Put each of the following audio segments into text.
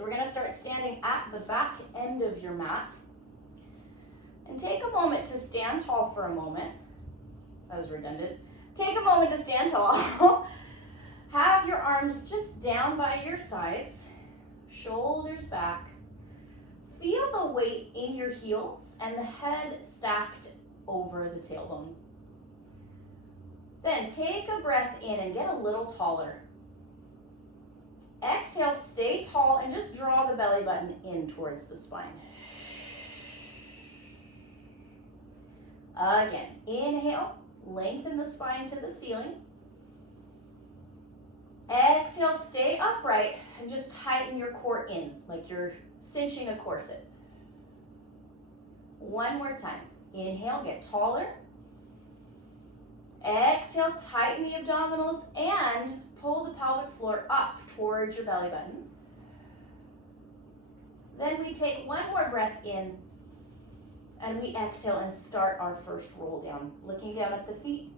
So we're going to start standing at the back end of your mat. And take a moment to stand tall for a moment. That was redundant. Take a moment to stand tall. Have your arms just down by your sides, shoulders back. Feel the weight in your heels and the head stacked over the tailbone. Then take a breath in and get a little taller. Exhale, stay tall and just draw the belly button in towards the spine. Again, inhale, lengthen the spine to the ceiling. Exhale, stay upright and just tighten your core in like you're cinching a corset. One more time. Inhale, get taller. Exhale, tighten the abdominals and pull the pelvic floor up towards your belly button. Then we take one more breath in and we exhale and start our first roll down. Looking down at the feet,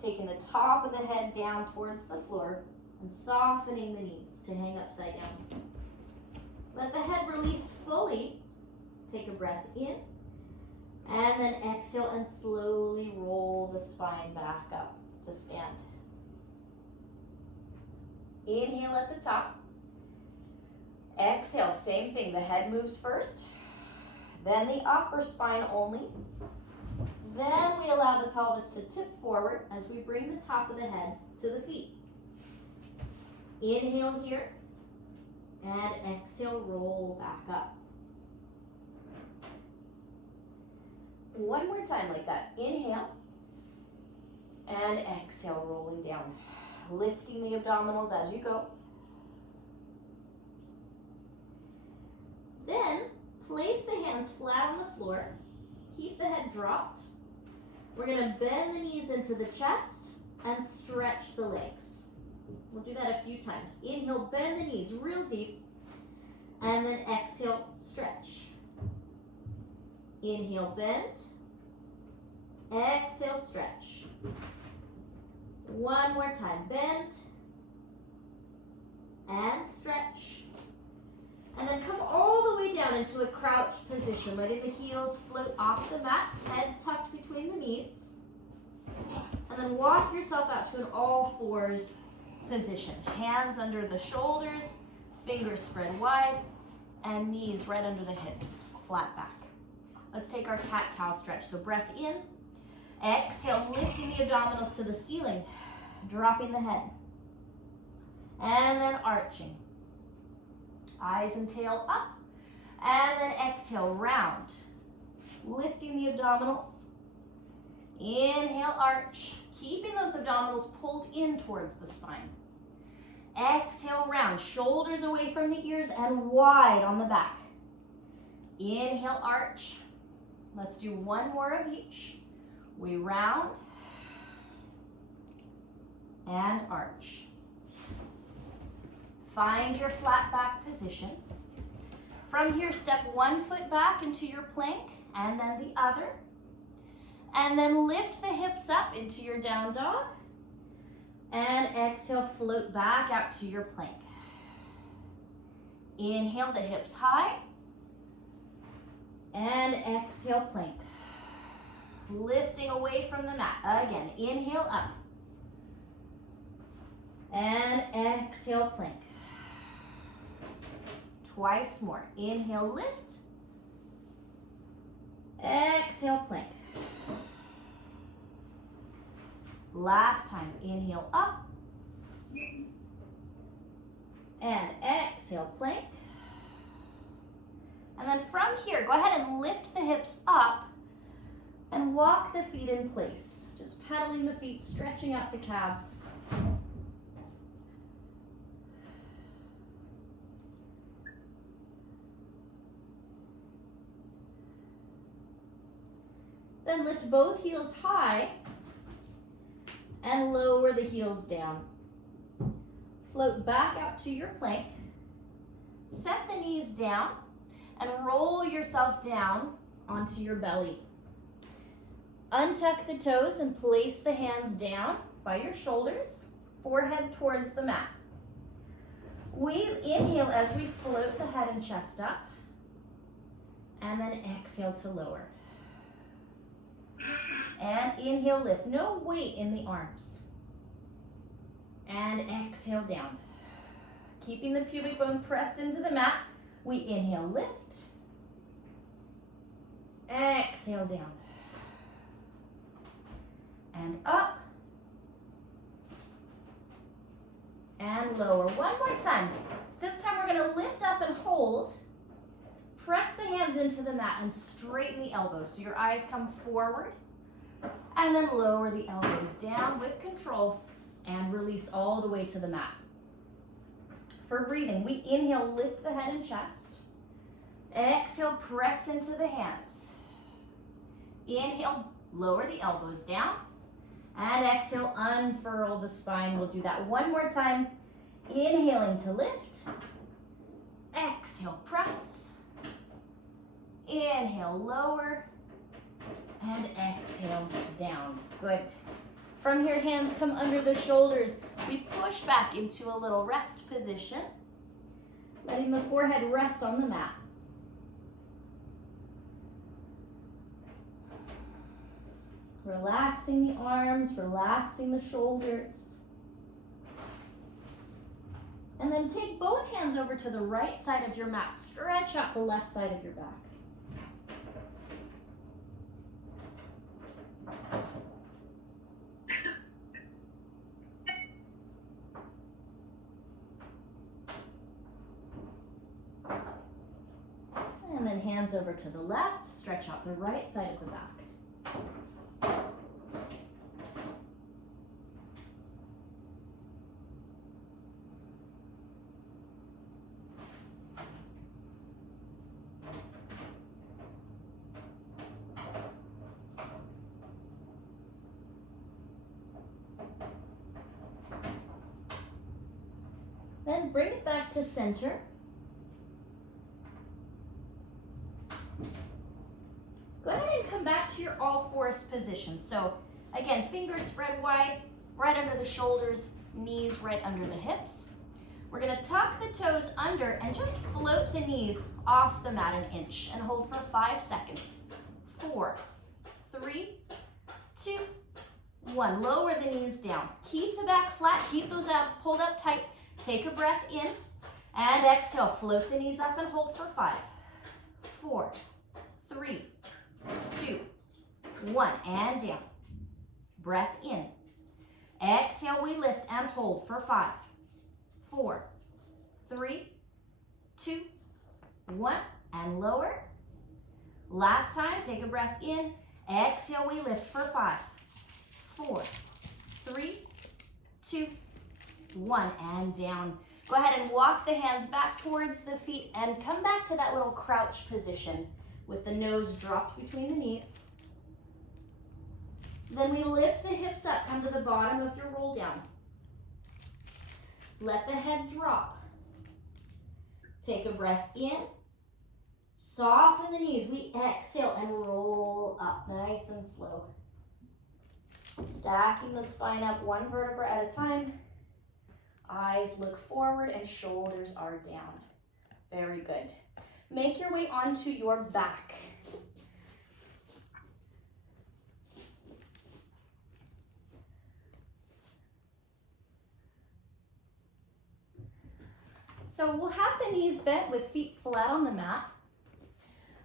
taking the top of the head down towards the floor and softening the knees to hang upside down. Let the head release fully. Take a breath in and then exhale and slowly roll the spine back up to stand. Inhale at the top. Exhale, same thing. The head moves first, then the upper spine only. Then we allow the pelvis to tip forward as we bring the top of the head to the feet. Inhale here and exhale, roll back up. One more time like that. Inhale and exhale, rolling down. Lifting the abdominals as you go. Then place the hands flat on the floor. Keep the head dropped. We're going to bend the knees into the chest and stretch the legs. We'll do that a few times. Inhale, bend the knees real deep. And then exhale, stretch. Inhale, bend. Exhale, stretch. One more time, bend and stretch. And then come all the way down into a crouch position, letting the heels float off the mat, head tucked between the knees. And then walk yourself out to an all fours position. Hands under the shoulders, fingers spread wide, and knees right under the hips, flat back. Let's take our cat-cow stretch. So breath in. Exhale, lifting the abdominals to the ceiling, dropping the head, and then arching. Eyes and tail up, and then exhale, round, lifting the abdominals. Inhale, arch, keeping those abdominals pulled in towards the spine. Exhale, round, shoulders away from the ears and wide on the back. Inhale, arch. Let's do one more of each. We round and arch. Find your flat back position. From here, step one foot back into your plank and then the other. And then lift the hips up into your down dog. And exhale, float back out to your plank. Inhale, the hips high. And exhale, plank. Lifting away from the mat. Again, inhale up. And exhale, plank. Twice more. Inhale, lift. Exhale, plank. Last time. Inhale, up. And exhale, plank. And then from here, go ahead and lift the hips up and walk the feet in place. Just pedaling the feet, stretching out the calves. Then lift both heels high and lower the heels down. Float back out to your plank. Set the knees down and roll yourself down onto your belly. Untuck the toes and place the hands down by your shoulders, forehead towards the mat. We inhale as we float the head and chest up, and then exhale to lower. And inhale, lift. No weight in the arms. And exhale down. Keeping the pubic bone pressed into the mat. We inhale, lift. Exhale down. And up. And lower. One more time. This time we're going to lift up and hold. Press the hands into the mat and straighten the elbows. So your eyes come forward. And then lower the elbows down with control and release all the way to the mat. For breathing, we inhale, lift the head and chest. Exhale, press into the hands. Inhale, lower the elbows down. And exhale, unfurl the spine. We'll do that one more time. Inhaling to lift. Exhale, press. Inhale, lower. And exhale, down. Good. From here, hands come under the shoulders. We push back into a little rest position, letting the forehead rest on the mat. Relaxing the arms, relaxing the shoulders. And then take both hands over to the right side of your mat. Stretch out the left side of your back. And then hands over to the left, stretch out the right side of the back. Then bring it back to center. Go ahead and come back to your all fours position. So again, fingers spread wide, right under the shoulders, knees right under the hips. We're gonna tuck the toes under and just float the knees off the mat an inch and hold for 5 seconds. 4, 3, 2, 1. Lower the knees down. Keep the back flat, keep those abs pulled up tight. Take a breath in and exhale. Float the knees up and hold for 5, 4, 3, 2, 1. And down. Breath in. Exhale, we lift and hold for 5, 4, 3, 2, 1. And lower. Last time, take a breath in. Exhale, we lift for 5, 4, 3, 2, 1. And down. Go ahead and walk the hands back towards the feet and come back to that little crouch position with the nose dropped between the knees. Then we lift the hips up, come to the bottom of your roll down. Let the head drop. Take a breath in. Soften the knees. We exhale and roll up nice and slow. Stacking the spine up one vertebra at a time. Eyes look forward and shoulders are down. Very good. Make your way onto your back. So we'll have the knees bent with feet flat on the mat.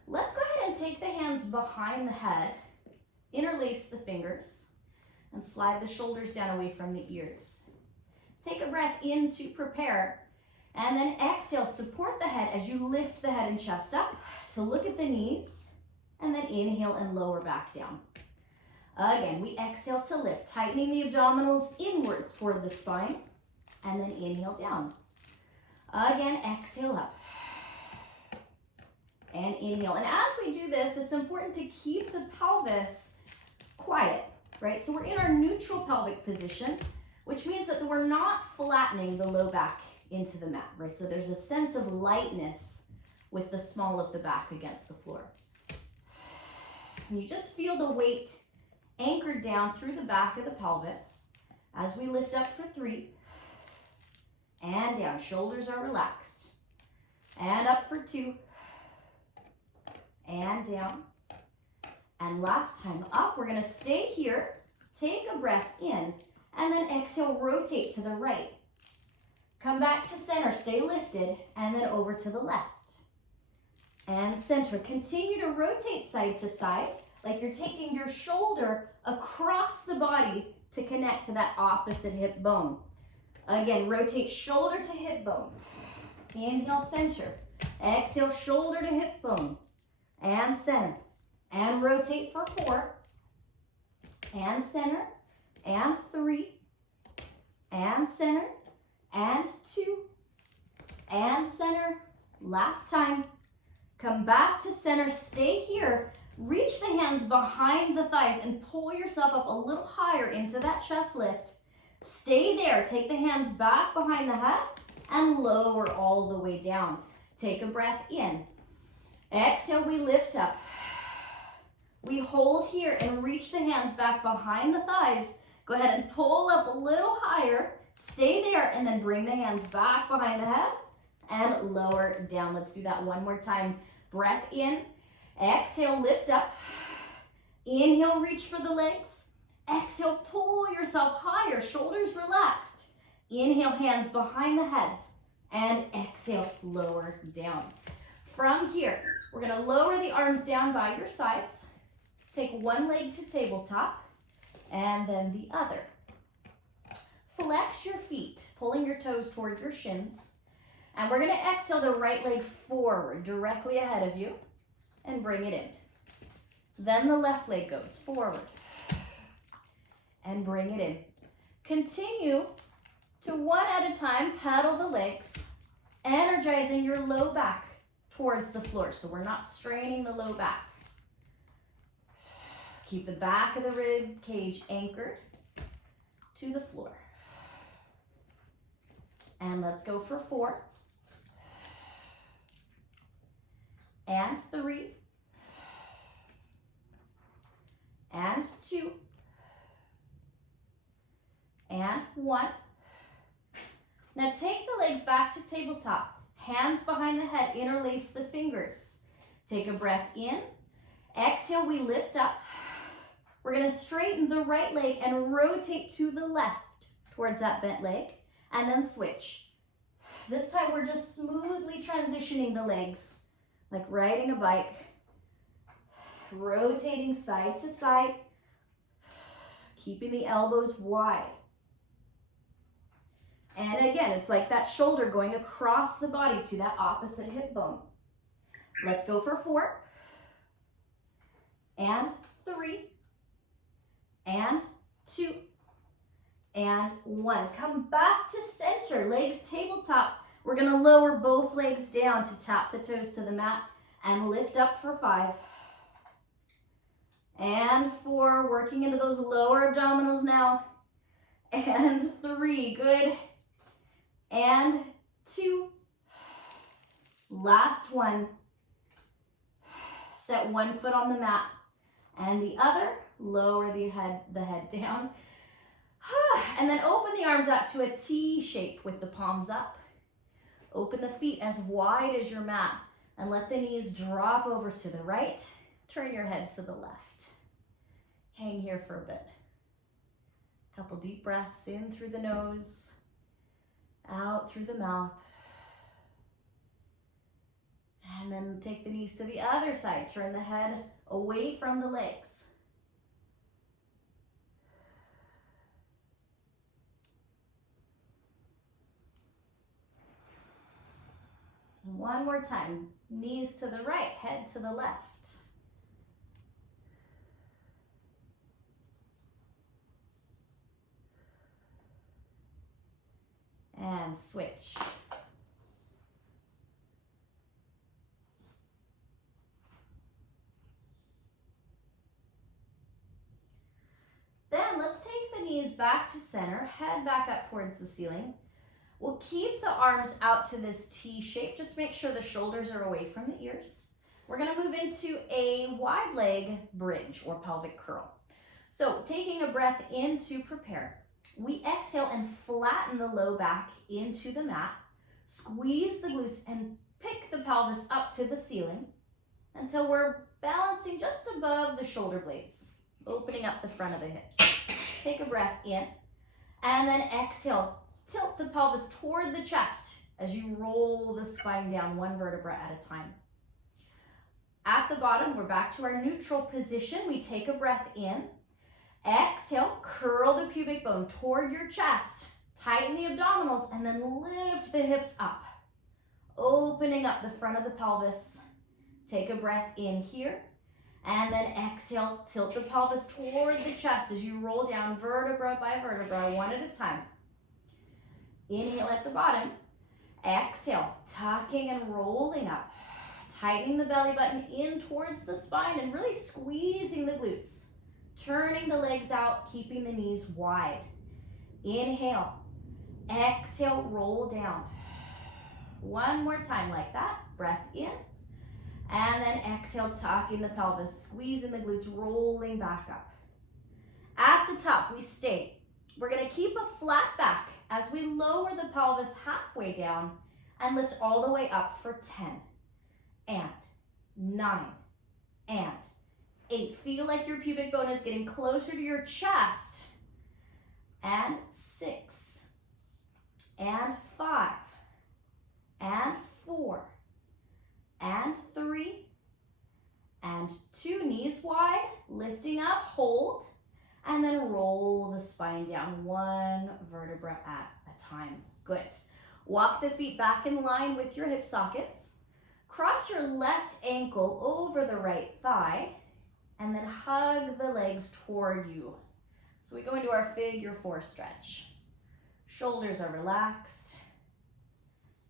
Let's go ahead and take the hands behind the head, interlace the fingers, and slide the shoulders down away from the ears. Take a breath in to prepare, and then exhale, support the head as you lift the head and chest up to look at the knees, and then inhale and lower back down. Again, we exhale to lift, tightening the abdominals inwards toward the spine, and then inhale down. Again, exhale up, and inhale. And as we do this, it's important to keep the pelvis quiet, right? So we're in our neutral pelvic position, which means that we're not flattening the low back into the mat, right? So there's a sense of lightness with the small of the back against the floor. And you just feel the weight anchored down through the back of the pelvis as we lift up for 3 and and down. Shoulders are relaxed. And up for 2. And down. And last time up, we're gonna stay here, take a breath in, and then exhale, rotate to the right. Come back to center, stay lifted, and then over to the left. And center, continue to rotate side to side, like you're taking your shoulder across the body to connect to that opposite hip bone. Again, rotate shoulder to hip bone. Inhale, center. Exhale, shoulder to hip bone. And center. And rotate for 4. And center. And 3. And center. And 2. And center. Last time. Come back to center. Stay here. Reach the hands behind the thighs and pull yourself up a little higher into that chest lift. Stay there. Take the hands back behind the head and lower all the way down. Take a breath in. Exhale, we lift up. We hold here and reach the hands back behind the thighs. Go ahead and pull up a little higher. Stay there and then bring the hands back behind the head and lower down. Let's do that one more time. Breath in. Exhale, lift up. Inhale, reach for the legs. Exhale, pull yourself higher, shoulders relaxed. Inhale, hands behind the head. And exhale, lower down. From here, we're gonna lower the arms down by your sides. Take one leg to tabletop, and then the other. Flex your feet, pulling your toes toward your shins. And we're gonna exhale the right leg forward, directly ahead of you, and bring it in. Then the left leg goes forward. And bring it in. Continue to one at a time, pedal the legs, energizing your low back towards the floor. So we're not straining the low back. Keep the back of the rib cage anchored to the floor. And let's go for 4. And 3. And 2. And 1. Now take the legs back to tabletop. Hands behind the head, interlace the fingers. Take a breath in. Exhale, we lift up. We're gonna straighten the right leg and rotate to the left towards that bent leg, and then switch. This time we're just smoothly transitioning the legs, like riding a bike. Rotating side to side, keeping the elbows wide. And again, it's like that shoulder going across the body to that opposite hip bone. Let's go for 4. And 3. And 2. And 1. Come back to center, legs tabletop. We're gonna lower both legs down to tap the toes to the mat and lift up for 5. And 4, working into those lower abdominals now. And 3, good. And 2. Last one. Set one foot on the mat and the other. Lower the head down. And then open the arms out to a T shape with the palms up. Open the feet as wide as your mat and let the knees drop over to the right. Turn your head to the left. Hang here for a bit. Couple deep breaths in through the nose, out through the mouth. And then take the knees to the other side. Turn the head away from the legs. One more time. Knees to the right, head to the left. And switch. Then let's take the knees back to center, head back up towards the ceiling. We'll keep the arms out to this T shape. Just make sure the shoulders are away from the ears. We're gonna move into a wide leg bridge or pelvic curl. So taking a breath in to prepare. We exhale and flatten the low back into the mat. Squeeze the glutes and pick the pelvis up to the ceiling until we're balancing just above the shoulder blades, opening up the front of the hips. Take a breath in, and then exhale. Tilt the pelvis toward the chest as you roll the spine down one vertebra at a time. At the bottom, we're back to our neutral position. We take a breath in. Exhale, curl the pubic bone toward your chest. Tighten the abdominals and then lift the hips up. Opening up the front of the pelvis. Take a breath in here. And then exhale, tilt the pelvis toward the chest as you roll down vertebra by vertebra, one at a time. Inhale at the bottom. Exhale, tucking and rolling up. Tightening the belly button in towards the spine and really squeezing the glutes. Turning the legs out, keeping the knees wide. Inhale. Exhale, roll down. One more time like that. Breath in. And then exhale, tucking the pelvis, squeezing the glutes, rolling back up. At the top, we stay. We're going to keep a flat back as we lower the pelvis halfway down and lift all the way up for 10 and 9 and 8. Feel like your pubic bone is getting closer to your chest. And 6 and 5 and 4 and 3 and 2. Knees wide, lifting up, hold, and then roll the spine down one vertebra at a time. Good. Walk the feet back in line with your hip sockets. Cross your left ankle over the right thigh and then hug the legs toward you. So we go into our figure 4 stretch. Shoulders are relaxed.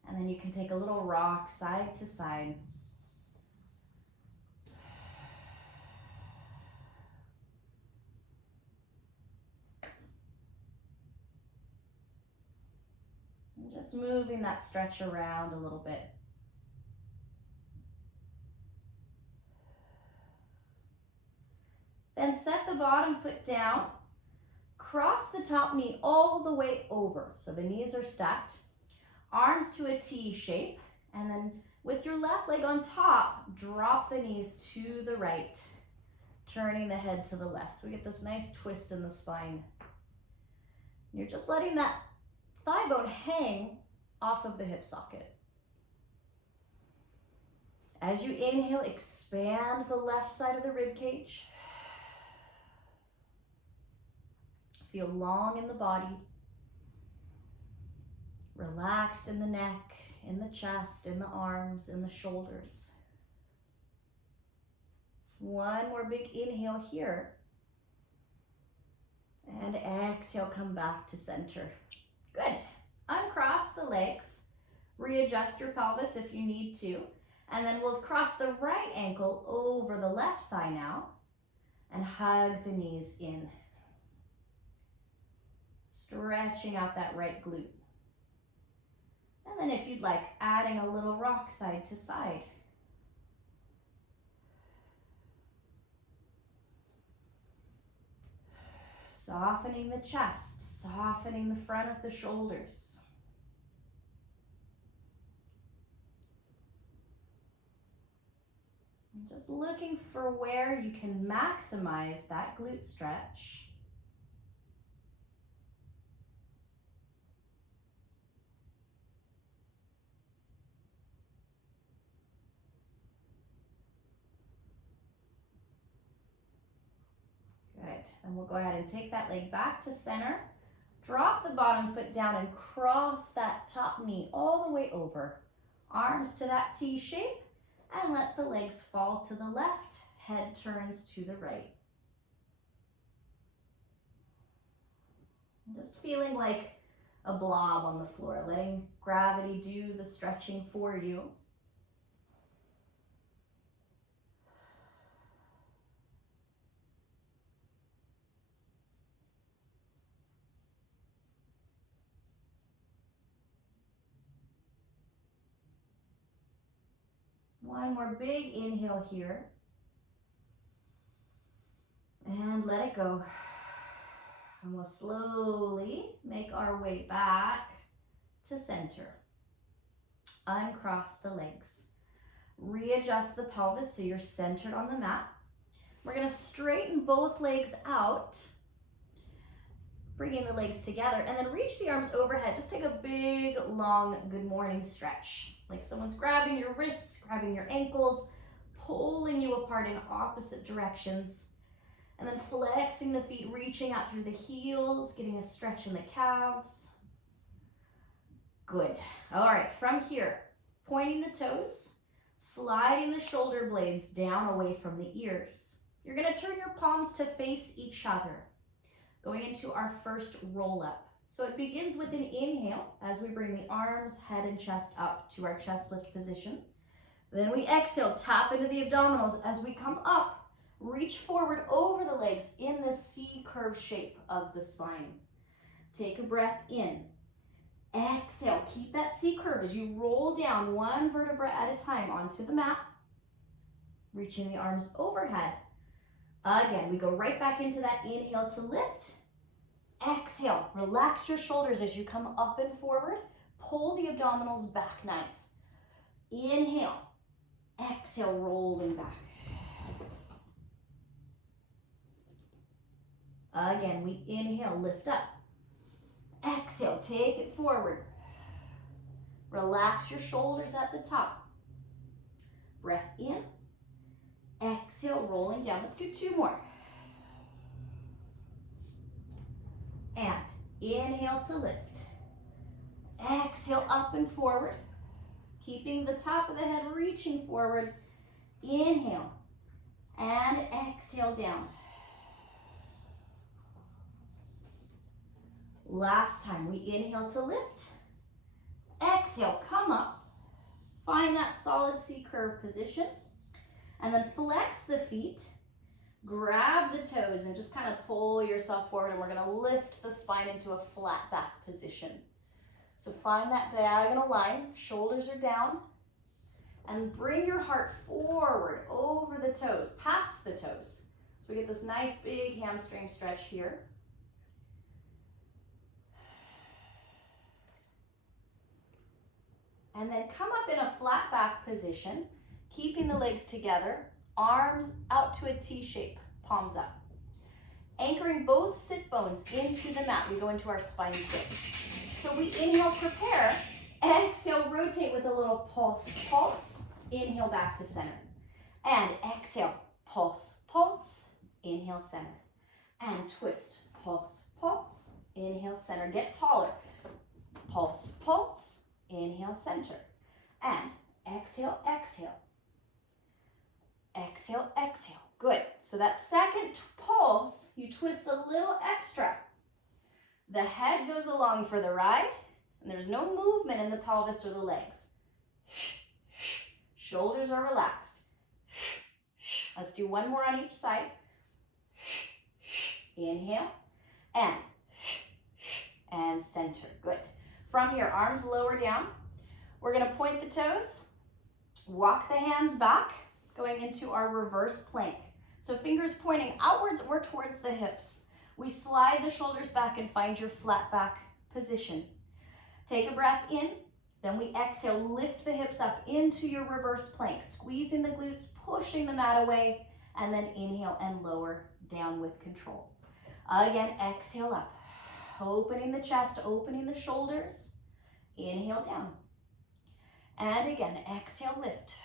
And then you can take a little rock side to side. And just moving that stretch around a little bit. Then set the bottom foot down. Cross the top knee all the way over. So the knees are stacked. Arms to a T shape. And then with your left leg on top, drop the knees to the right, turning the head to the left. So we get this nice twist in the spine. You're just letting that thigh bone hang off of the hip socket. As you inhale, expand the left side of the rib cage. Feel long in the body. Relaxed in the neck, in the chest, in the arms, in the shoulders. One more big inhale here. And exhale, come back to center. Good. Uncross the legs. Readjust your pelvis if you need to. And then we'll cross the right ankle over the left thigh now. And hug the knees in. Stretching out that right glute. And then if you'd like, adding a little rock side to side. Softening the chest, softening the front of the shoulders. And just looking for where you can maximize that glute stretch. Good, and we'll go ahead and take that leg back to center. Drop the bottom foot down and cross that top knee all the way over. Arms to that T shape and let the legs fall to the left. Head turns to the right. Just feeling like a blob on the floor, letting gravity do the stretching for you. One more big inhale here. And let it go. And we'll slowly make our way back to center. Uncross the legs. Readjust the pelvis so you're centered on the mat. We're going to straighten both legs out, bringing the legs together, and then reach the arms overhead. Just take a big, long good morning stretch. Like someone's grabbing your wrists, grabbing your ankles, pulling you apart in opposite directions. And then flexing the feet, reaching out through the heels, getting a stretch in the calves. Good. All right, from here, pointing the toes, sliding the shoulder blades down away from the ears. You're going to turn your palms to face each other, going into our first roll up. So it begins with an inhale as we bring the arms, head, and chest up to our chest lift position. Then we exhale, tap into the abdominals as we come up. Reach forward over the legs in the C curve shape of the spine. Take a breath in. Exhale, keep that C curve as you roll down one vertebra at a time onto the mat. Reaching the arms overhead. Again, we go right back into that inhale to lift. Exhale, relax your shoulders as you come up and forward. Pull the abdominals back nice. Inhale. Exhale, rolling back. Again, we inhale, lift up. Exhale, take it forward. Relax your shoulders at the top. Breath in. Exhale, rolling down. Let's do two more. And inhale to lift. Exhale, up and forward. Keeping the top of the head reaching forward. Inhale. And exhale down. Last time, we inhale to lift. Exhale, come up. Find that solid C curve position. And then flex the feet. Grab the toes and just kind of pull yourself forward. And we're going to lift the spine into a flat back position. So find that diagonal line. Shoulders are down. And bring your heart forward over the toes, past the toes. So we get this nice big hamstring stretch here. And then come up in a flat back position, keeping the legs together, arms out to a T shape, palms up. Anchoring both sit bones into the mat, we go into our spine twist. So we inhale, prepare, exhale, rotate with a little pulse, pulse, inhale back to center. And exhale, pulse, pulse, inhale, center. And twist, pulse, pulse, inhale, center. Get taller, pulse, pulse, inhale, center. And exhale, exhale. Exhale, exhale. Good. So that second pulse, you twist a little extra. The head goes along for the ride, and there's no movement in the pelvis or the legs. Shoulders are relaxed. Let's do one more on each side. Inhale, and center. Good. From here, arms lower down. We're going to point the toes, walk the hands back, going into our reverse plank. So fingers pointing outwards or towards the hips. We slide the shoulders back and find your flat back position. Take a breath in, then we exhale, lift the hips up into your reverse plank, squeezing the glutes, pushing the mat away, and then inhale and lower down with control. Again, exhale up. Opening the chest, opening the shoulders. Inhale down. And again, exhale, lift.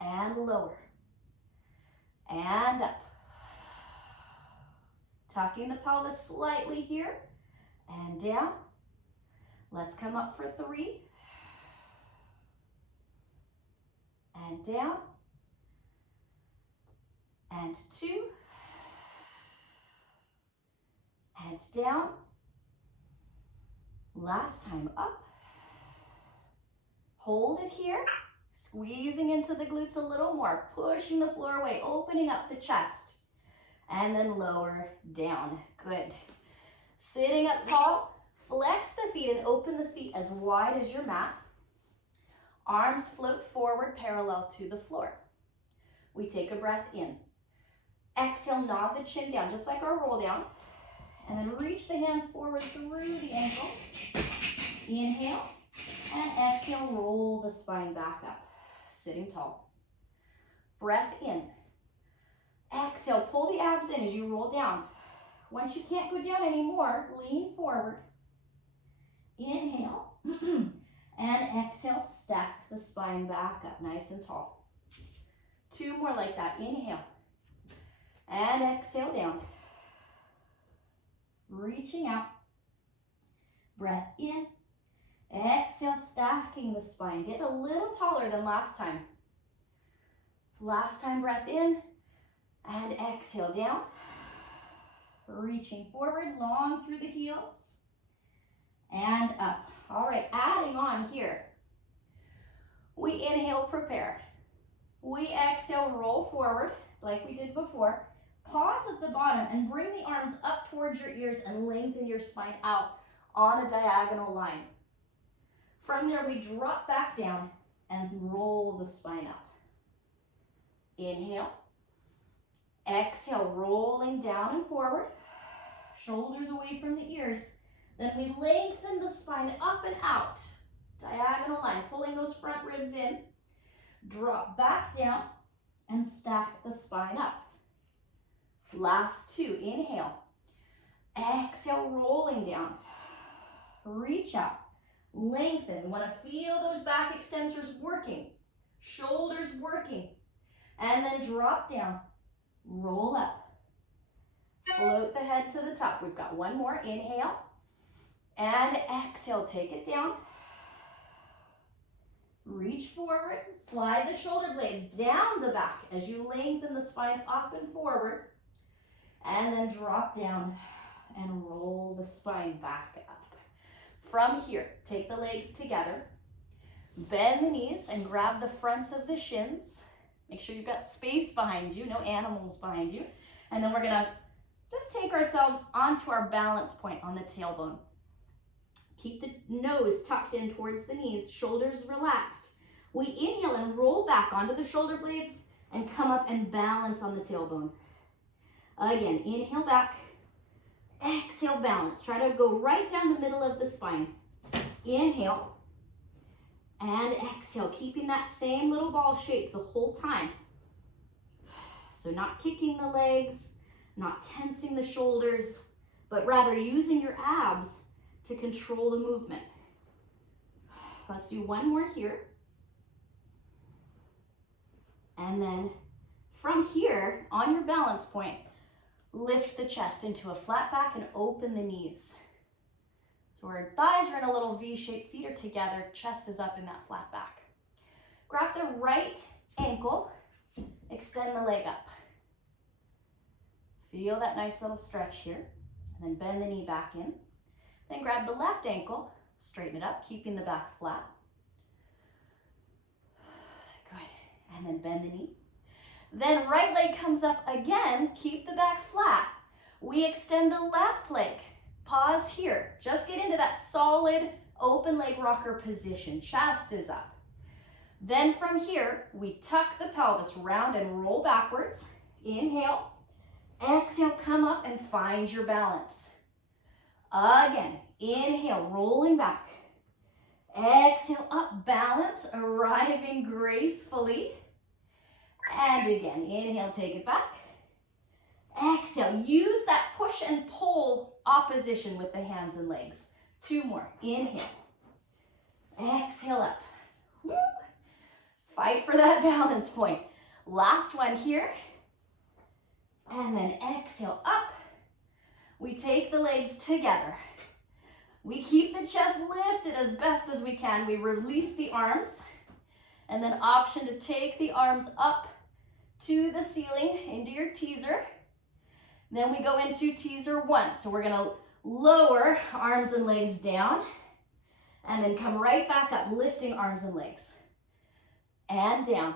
And lower. And up. Tucking the pelvis slightly here. And down. Let's come up for 3. And down. And 2. And down. Last time up. Hold it here. Squeezing into the glutes a little more. Pushing the floor away. Opening up the chest. And then lower down. Good. Sitting up tall. Flex the feet and open the feet as wide as your mat. Arms float forward parallel to the floor. We take a breath in. Exhale, nod the chin down, just like our roll down. And then reach the hands forward through the ankles. Inhale, and exhale, roll the spine back up, sitting tall. Breath in. Exhale, pull the abs in as you roll down. Once you can't go down anymore, lean forward. Inhale, and exhale, stack the spine back up, nice and tall. 2 more like that. Inhale, and exhale down. Reaching out. Breath in. Exhale, stacking the spine. Get a little taller than last time. Last time, breath in. And exhale down. Reaching forward, long through the heels. And up. All right, adding on here. We inhale, prepare. We exhale, roll forward like we did before. Pause at the bottom and bring the arms up towards your ears and lengthen your spine out on a diagonal line. From there, we drop back down and roll the spine up. Inhale. Exhale, rolling down and forward. Shoulders away from the ears. Then we lengthen the spine up and out. Diagonal line, pulling those front ribs in. Drop back down and stack the spine up. Last 2, inhale. Exhale, rolling down. Reach out, lengthen. You want to feel those back extensors working, shoulders working. And then drop down, roll up. Float the head to the top. We've got 1 more, inhale. And exhale, take it down. Reach forward, slide the shoulder blades down the back as you lengthen the spine up and forward. And then drop down and roll the spine back up. From here, take the legs together. Bend the knees and grab the fronts of the shins. Make sure you've got space behind you, no animals behind you. And then we're gonna just take ourselves onto our balance point on the tailbone. Keep the nose tucked in towards the knees, shoulders relaxed. We inhale and roll back onto the shoulder blades and come up and balance on the tailbone. Again, inhale back, exhale, balance. Try to go right down the middle of the spine. Inhale and exhale, keeping that same little ball shape the whole time. So not kicking the legs, not tensing the shoulders, but rather using your abs to control the movement. Let's do 1 more here. And then from here, on your balance point, lift the chest into a flat back and open the knees. So our thighs are in a little V shape, feet are together, chest is up in that flat back. Grab the right ankle, extend the leg up. Feel that nice little stretch here, and then bend the knee back in. Then grab the left ankle, straighten it up, keeping the back flat. Good, and then bend the knee. Then right leg comes up again, keep the back flat. We extend the left leg. Pause here. Just get into that solid open leg rocker position. Chest is up. Then from here, we tuck the pelvis round and roll backwards. Inhale. Exhale, come up and find your balance. Again, inhale, rolling back. Exhale, up, balance, arriving gracefully. And again, inhale, take it back. Exhale, use that push and pull opposition with the hands and legs. 2 more, inhale. Exhale up. Woo. Fight for that balance point. Last one here. And then exhale up. We take the legs together. We keep the chest lifted as best as we can. We release the arms. And then option to take the arms up to the ceiling into your teaser. Then we go into teaser 1. So we're gonna lower arms and legs down and then come right back up, lifting arms and legs. And down.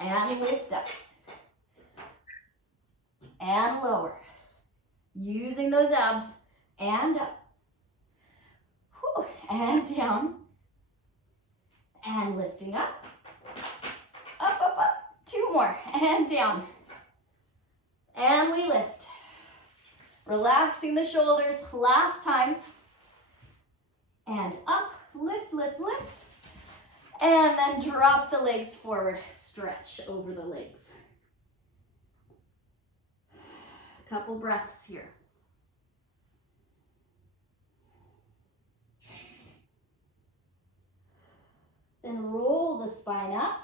And lift up. And lower. Using those abs. And up. Whew. And down. And lifting up. Up, up, up. 2 more, and down. And we lift. Relaxing the shoulders, last time. And up, lift, lift, lift. And then drop the legs forward, stretch over the legs. A couple breaths here. Then roll the spine up.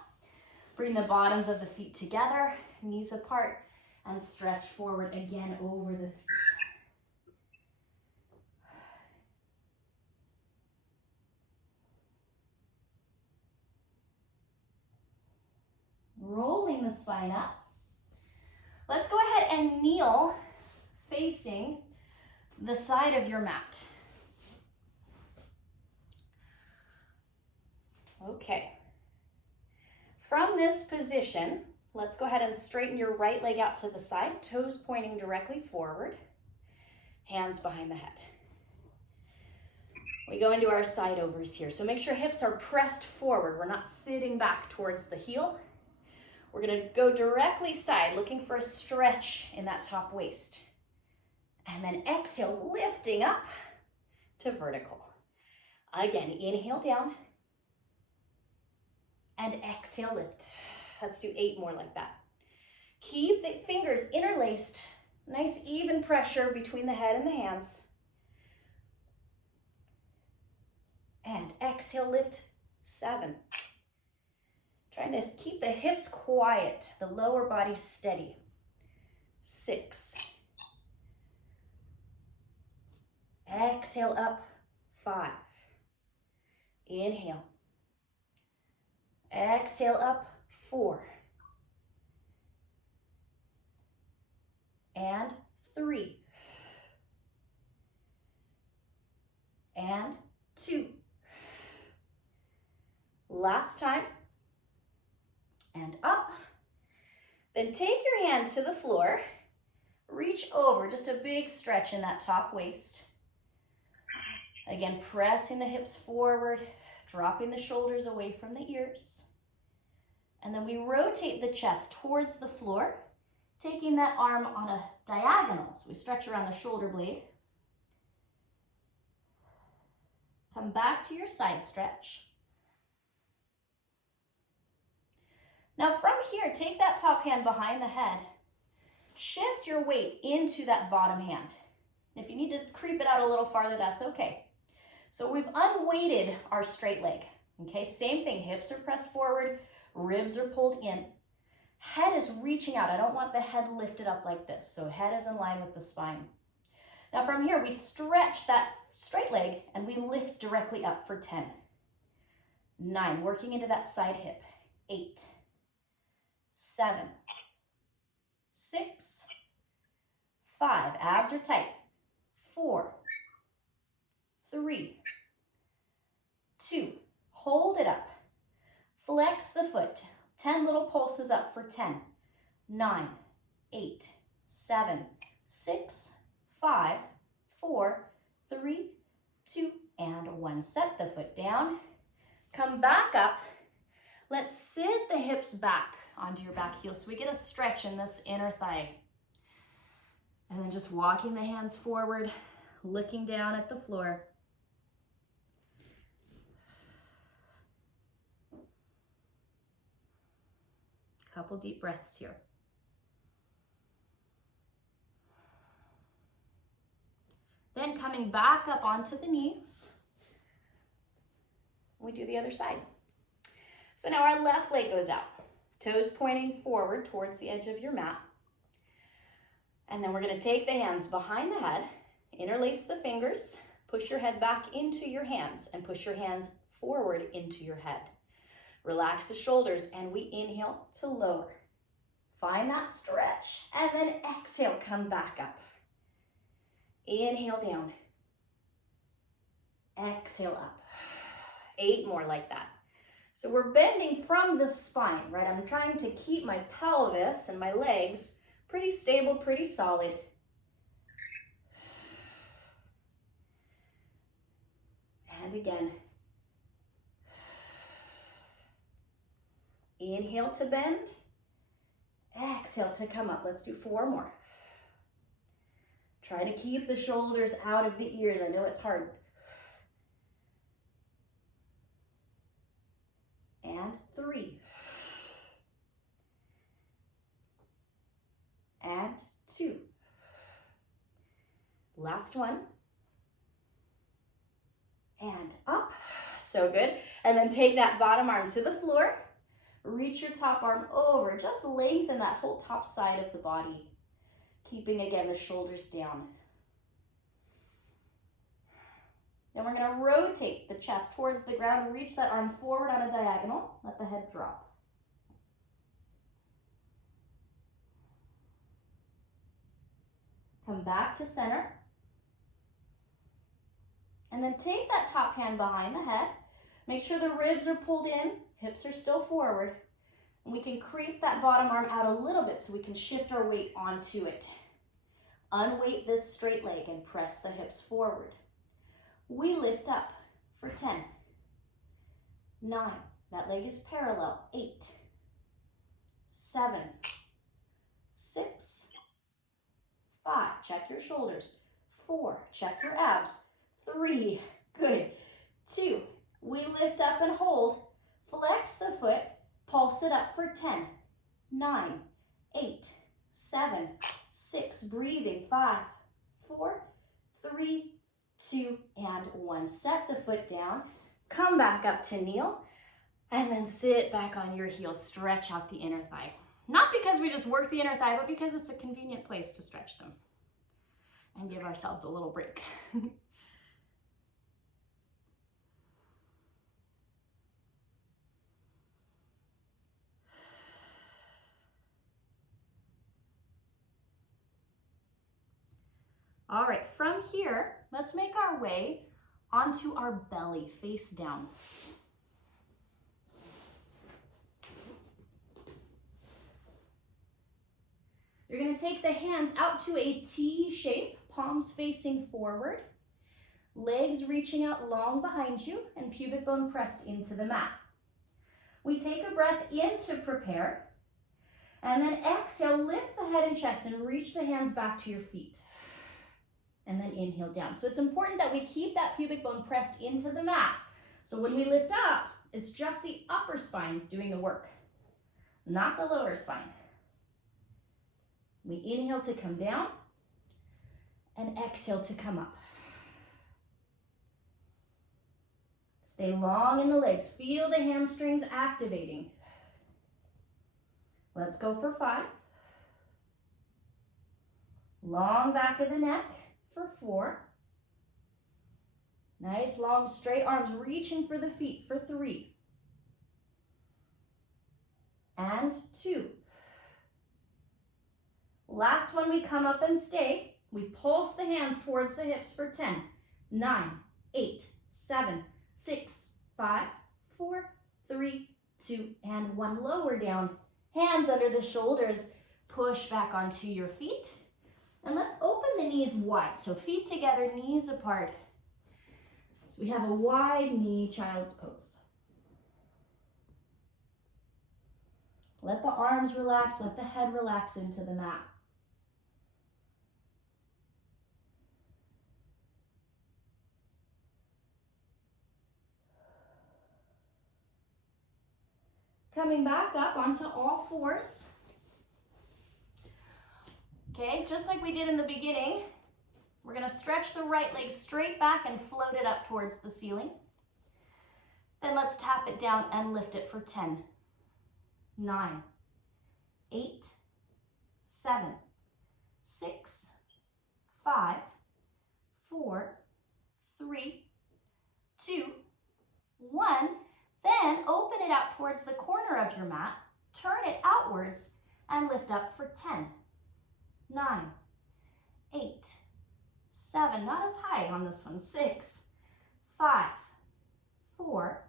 Bring the bottoms of the feet together, knees apart, and stretch forward again over the feet. Rolling the spine up. Let's go ahead and kneel facing the side of your mat. Okay. From this position, let's go ahead and straighten your right leg out to the side, toes pointing directly forward, hands behind the head. We go into our side overs here. So make sure hips are pressed forward. We're not sitting back towards the heel. We're gonna go directly side, looking for a stretch in that top waist. And then exhale, lifting up to vertical. Again, inhale down. And exhale, lift. Let's do 8 more like that. Keep the fingers interlaced. Nice even pressure between the head and the hands. And exhale, lift, 7. Trying to keep the hips quiet, the lower body steady. 6. Exhale up, 5. Inhale. Exhale up, 4. And 3. And 2. Last time. And up. Then take your hand to the floor. Reach over, just a big stretch in that top waist. Again, pressing the hips forward, dropping the shoulders away from the ears. And then we rotate the chest towards the floor, taking that arm on a diagonal. So we stretch around the shoulder blade. Come back to your side stretch. Now from here, take that top hand behind the head. Shift your weight into that bottom hand. If you need to creep it out a little farther, that's okay. So we've unweighted our straight leg. Okay, same thing, hips are pressed forward, ribs are pulled in. Head is reaching out. I don't want the head lifted up like this. So head is in line with the spine. Now from here, we stretch that straight leg and we lift directly up for 10. 9, working into that side hip. 8, 7, 6, 5, abs are tight. 4, 3, 2, hold it up. Flex the foot. 10 little pulses up for 10. 9, 8, 7, 6, 5, 4, 3, 2, and 1. Set the foot down. Come back up. Let's sit the hips back onto your back heel so we get a stretch in this inner thigh. And then just walking the hands forward, looking down at the floor. Couple deep breaths here. Then coming back up onto the knees, we do the other side. So now our left leg goes out, toes pointing forward towards the edge of your mat. And then we're going to take the hands behind the head, interlace the fingers, push your head back into your hands, and push your hands forward into your head. Relax the shoulders, and we inhale to lower. Find that stretch, and then exhale, come back up. Inhale down. Exhale up. 8 more like that. So we're bending from the spine, right? I'm trying to keep my pelvis and my legs pretty stable, pretty solid. And again. Inhale to bend, Exhale to come up. Let's do 4 more. Try to keep the shoulders out of the ears. I know it's hard. And 3. And 2. Last one. And up. So good. And then take that bottom arm to the floor. Reach your top arm over. Just lengthen that whole top side of the body. Keeping, again, the shoulders down. Then we're going to rotate the chest towards the ground. Reach that arm forward on a diagonal. Let the head drop. Come back to center. And then take that top hand behind the head. Make sure the ribs are pulled in. Hips are still forward. And we can creep that bottom arm out a little bit so we can shift our weight onto it. Unweight this straight leg and press the hips forward. We lift up for 10, 9, that leg is parallel, 8, 7, 6, 5, check your shoulders, 4, check your abs, 3, good, 2, we lift up and hold, flex the foot, pulse it up for 10, 9, 8, 7, 6, breathing, 5, 4, 3, 2, and 1. Set the foot down, come back up to kneel, and then sit back on your heels. Stretch out the inner thigh. Not because we just work the inner thigh, but because it's a convenient place to stretch them and give ourselves a little break. All right, from here, let's make our way onto our belly, face down. You're going to take the hands out to a T shape, palms facing forward, legs reaching out long behind you, and pubic bone pressed into the mat. We take a breath in to prepare, and then exhale, lift the head and chest and reach the hands back to your feet. And then inhale down. So it's important that we keep that pubic bone pressed into the mat. So when we lift up, it's just the upper spine doing the work, not the lower spine. We inhale to come down and exhale to come up. Stay long in the legs. Feel the hamstrings activating. Let's go for 5. Long back of the neck. For 4. Nice long straight arms reaching for the feet for 3. And 2. Last one, we come up and stay. We pulse the hands towards the hips for 10, 9, 8, 7, 6, 5, 4, 3, 2, and 1. Lower down. Hands under the shoulders. Push back onto your feet. And let's open the knees wide. So feet together, knees apart. So we have a wide knee, child's pose. Let the arms relax, let the head relax into the mat. Coming back up onto all fours. Okay, just like we did in the beginning, we're going to stretch the right leg straight back and float it up towards the ceiling. Then let's tap it down and lift it for 10, 9, 8, 7, 6, 5, 4, 3, 2, 1. Then open it out towards the corner of your mat, turn it outwards, and lift up for 10, 9, 8, 7, not as high on this one, 6, 5, 4,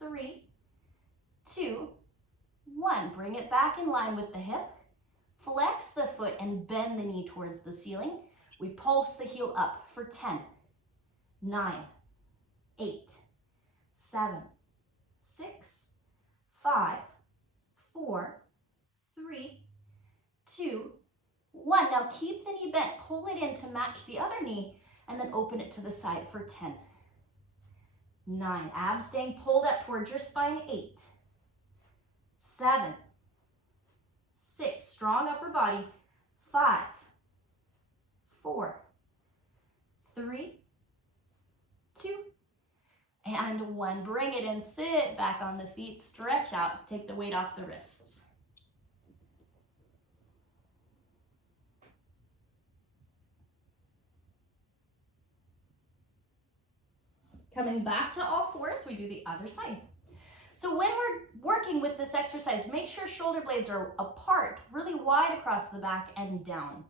3, 2, 1. Bring it back in line with the hip. Flex the foot and bend the knee towards the ceiling. We pulse the heel up for 10, 9, 8, 7, 6, 5, 4, 3, 2, 1. Now keep the knee bent, pull it in to match the other knee, and then open it to the side for 10. 9, abs staying pulled up towards your spine, 8, 7, 6, strong upper body, 5, 4, 3, 2, and 1. Bring it in, sit back on the feet, stretch out, take the weight off the wrists. Coming back to all fours, we do the other side. So when we're working with this exercise, make sure shoulder blades are apart, really wide across the back and down.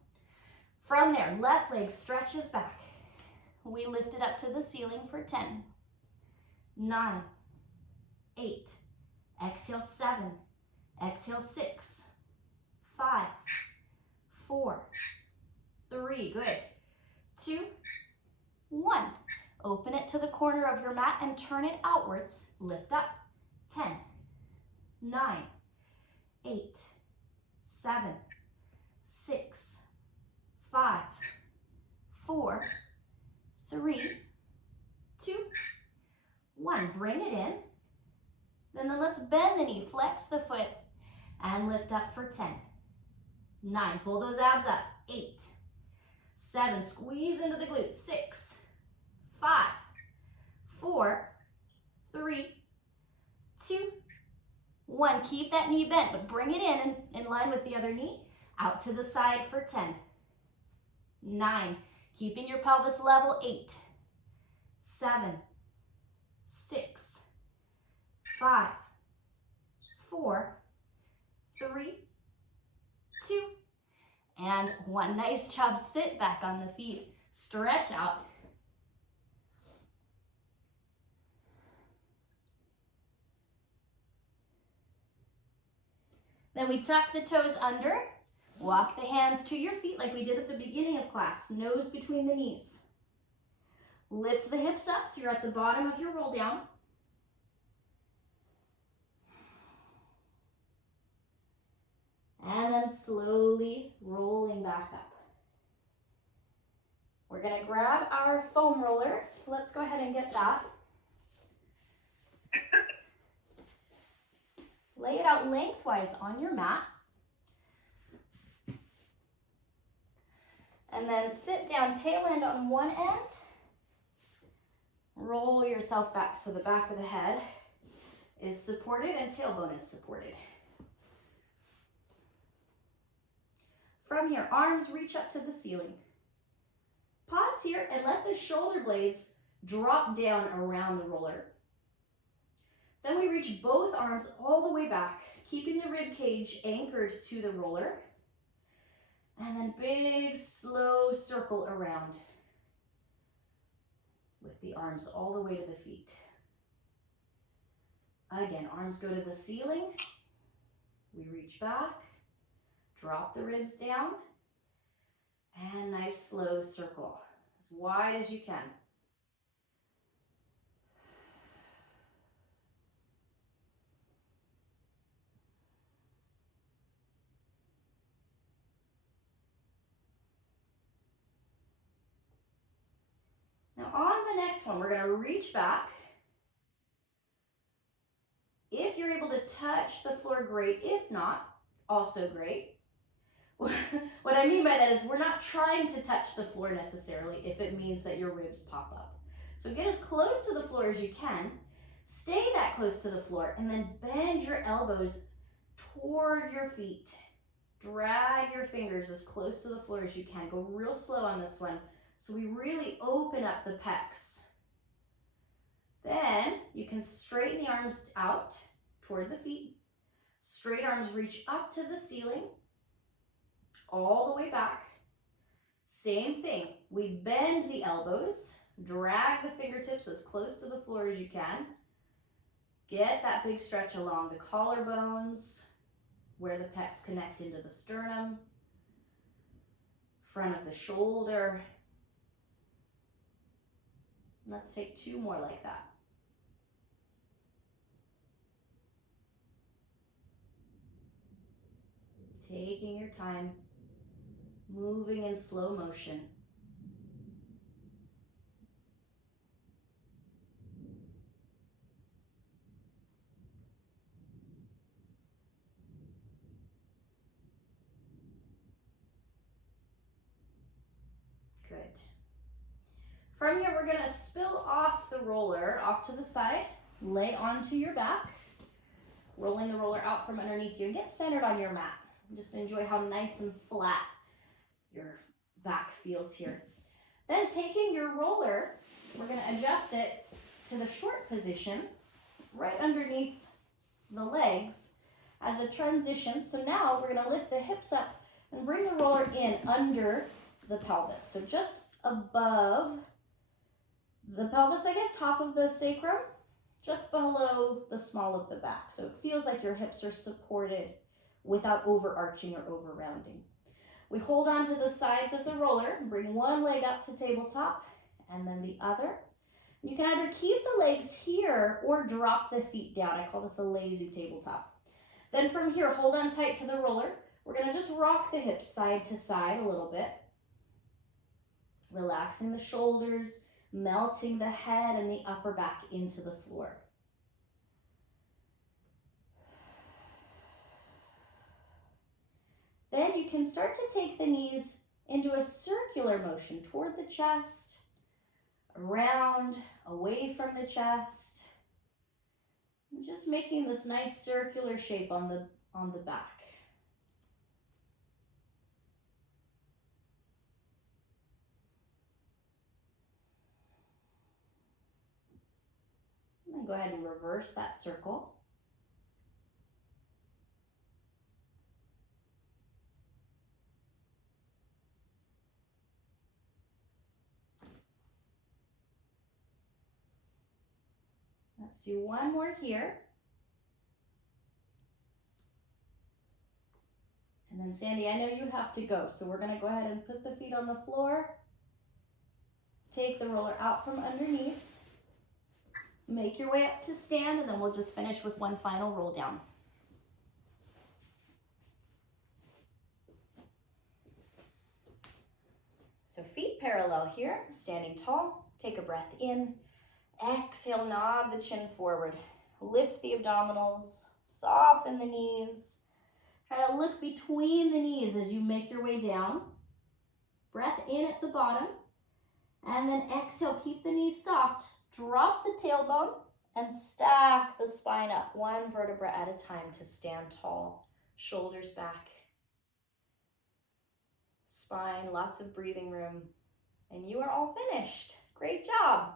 From there, left leg stretches back. We lift it up to the ceiling for 10, 9, 8, exhale 7, exhale 6, 5, 4, 3, good, 2, 1. Open it to the corner of your mat and turn it outwards. Lift up. 10, 9, 8, 7, 6, 5, 4, 3, 2, 1. Bring it in. Then let's bend the knee, flex the foot, and lift up for 10. 9, pull those abs up. 8, 7, squeeze into the glutes. 6, 5, 4, 3, 2, 1. Keep that knee bent, but bring it in line with the other knee. Out to the side for 10. 9, keeping your pelvis level. 8, 7, 6, 5, 4, 3, 2, and 1. Nice job. Sit back on the feet. Stretch out. Then we tuck the toes under, walk the hands to your feet like we did at the beginning of class, nose between the knees. Lift the hips up so you're at the bottom of your roll down. And then slowly rolling back up. We're gonna grab our foam roller, so let's go ahead and get that. Lay it out lengthwise on your mat. And then sit down, tail end on one end. Roll yourself back so the back of the head is supported and tailbone is supported. From here, arms reach up to the ceiling. Pause here and let the shoulder blades drop down around the roller. Then we reach both arms all the way back, keeping the rib cage anchored to the roller. And then big, slow circle around with the arms all the way to the feet. Again, arms go to the ceiling. We reach back, drop the ribs down, and nice slow circle, as wide as you can. Now on the next one, we're going to reach back. If you're able to touch the floor, great. If not, also great. What I mean by that is we're not trying to touch the floor necessarily if it means that your ribs pop up. So get as close to the floor as you can. Stay that close to the floor and then bend your elbows toward your feet. Drag your fingers as close to the floor as you can. Go real slow on this one. So we really open up the pecs. Then you can straighten the arms out toward the feet. Straight arms reach up to the ceiling, all the way back. Same thing, we bend the elbows, drag the fingertips as close to the floor as you can. Get that big stretch along the collarbones, where the pecs connect into the sternum, front of the shoulder. Let's take 2 more like that. Taking your time, moving in slow motion. Good. From here, we're gonna spill off the roller off to the side, lay onto your back, rolling the roller out from underneath you, and get centered on your mat. Just enjoy how nice and flat your back feels here. Then taking your roller, we're gonna adjust it to the short position, right underneath the legs as a transition. So now we're gonna lift the hips up and bring the roller in under the pelvis. So just above the pelvis, I guess, top of the sacrum, just below the small of the back. So it feels like your hips are supported without overarching or over rounding. We hold on to the sides of the roller, bring one leg up to tabletop and then the other. You can either keep the legs here or drop the feet down. I call this a lazy tabletop. Then from here, hold on tight to the roller. We're gonna just rock the hips side to side a little bit. Relaxing the shoulders, melting the head and the upper back into the floor. Then you can start to take the knees into a circular motion toward the chest, around, away from the chest. And just making this nice circular shape on the back. And go ahead and reverse that circle. Let's do one more here. And then Sandy, I know you have to go, so we're gonna go ahead and put the feet on the floor. Take the roller out from underneath. Make your way up to stand, and then we'll just finish with one final roll down. So feet parallel here, standing tall. Take a breath in. Exhale, nod the chin forward. Lift the abdominals, soften the knees. Try to look between the knees as you make your way down. Breath in at the bottom. And then exhale, keep the knees soft. Drop the tailbone and stack the spine up one vertebra at a time to stand tall. Shoulders back. Spine, lots of breathing room. And you are all finished. Great job.